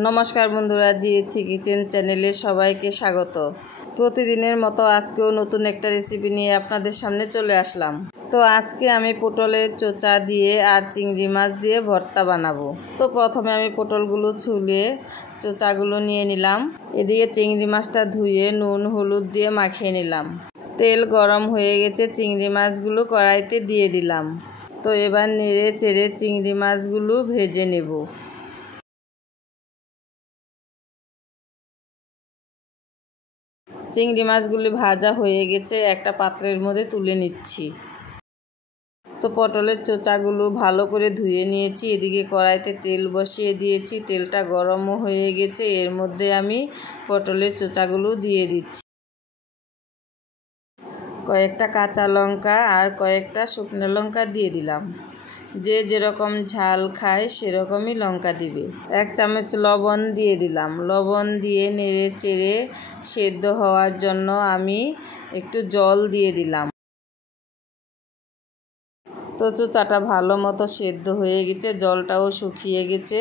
নমস্কার বন্ধুরা, জিএচি কিচেন চ্যানেলে সবাইকে স্বাগত। প্রতিদিনের মতো আজকেও নতুন একটা রেসিপি নিয়ে আপনাদের সামনে চলে আসলাম। তো আজকে আমি পটলের চোচা দিয়ে আর চিংড়ি মাছ দিয়ে ভর্তা বানাবো। তো প্রথমে আমি পটলগুলো ছুলে চোচাগুলো নিয়ে নিলাম। এদিকে চিংড়ি মাছটা ধুয়ে নুন হলুদ দিয়ে মাখিয়ে নিলাম। তেল গরম হয়ে গেছে, চিংড়ি মাছগুলো কড়াইতে দিয়ে দিলাম। তো এবার নেড়ে চেড়ে চিংড়ি মাছগুলো ভেজে নেব। চিংড়ি মাছগুলি ভাজা হয়ে গেছে, একটা পাত্রের মধ্যে তুলে নিচ্ছি। তো পটলের চোচাগুলো ভালো করে ধুয়ে নিয়েছি। এদিকে কড়াইতে তেল বসিয়ে দিয়েছি, তেলটা গরমও হয়ে গেছে। এর মধ্যে আমি পটলের চোচাগুলো দিয়ে দিচ্ছি। কয়েকটা কাঁচা লঙ্কা আর কয়েকটা শুকনো লঙ্কা দিয়ে দিলাম। যে যেরকম ঝাল খায় সেরকমই লঙ্কা দিবে। 1 চামচ লবণ দিয়ে দিলাম। লবণ দিয়ে নেড়ে চেড়ে সেদ্ধ হওয়ার জন্য আমি একটু জল দিয়ে দিলাম। তো চোচাটা ভালো মতো সেদ্ধ হয়ে গেছে, জলটাও শুকিয়ে গেছে।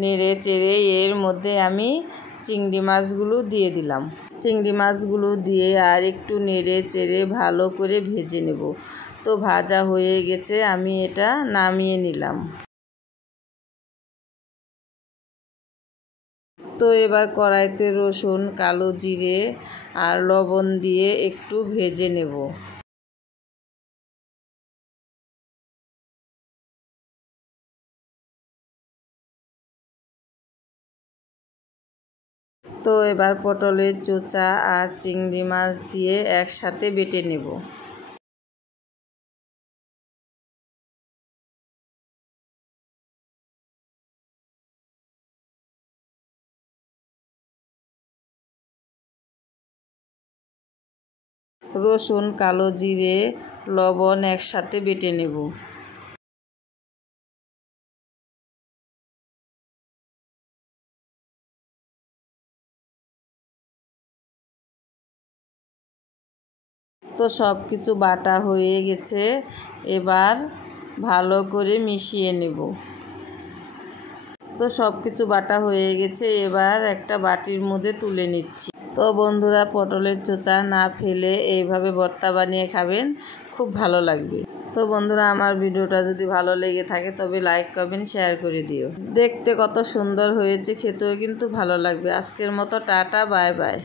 নেড়ে চেড়ে এর মধ্যে আমি চিংড়ি মাছগুলো দিয়ে দিলাম। চিংড়ি মাছগুলো দিয়ে আর একটু নেড়ে চেড়ে ভালো করে ভেজে নেব। তো ভাজা হয়ে গেছে, আমি এটা নামিয়ে নিলাম। তো এবার কড়াইতে রসুন, কালো জিরে আর লবণ দিয়ে একটু ভেজে নেব। তো এবার পটলের চোচা আর চিংড়ি মাছ দিয়ে একসাথে বেটে নেব। রসুন, কালো জিরে, লবণ একসাথে বেটে নেব। তো সব কিছু বাটা হয়ে গেছে, এবার ভালো করে মিশিয়ে নেব। তো সব কিছু বাটা হয়ে গেছে, এবার একটা বাটির মধ্যে তুলে নিচ্ছি। তো বন্ধুরা, পটলের চোচা না ফেলে এইভাবে ভর্তা বানিয়ে খাবেন, খুব ভালো লাগবে। তো বন্ধুরা, আমার ভিডিওটা যদি ভালো লেগে থাকে তবে লাইক কমেন্ট শেয়ার করে দিও। দেখতে কত সুন্দর হয়েছে, খেতেও কিন্তু ভালো লাগবে। আজকের মতো টাটা, বাই বাই।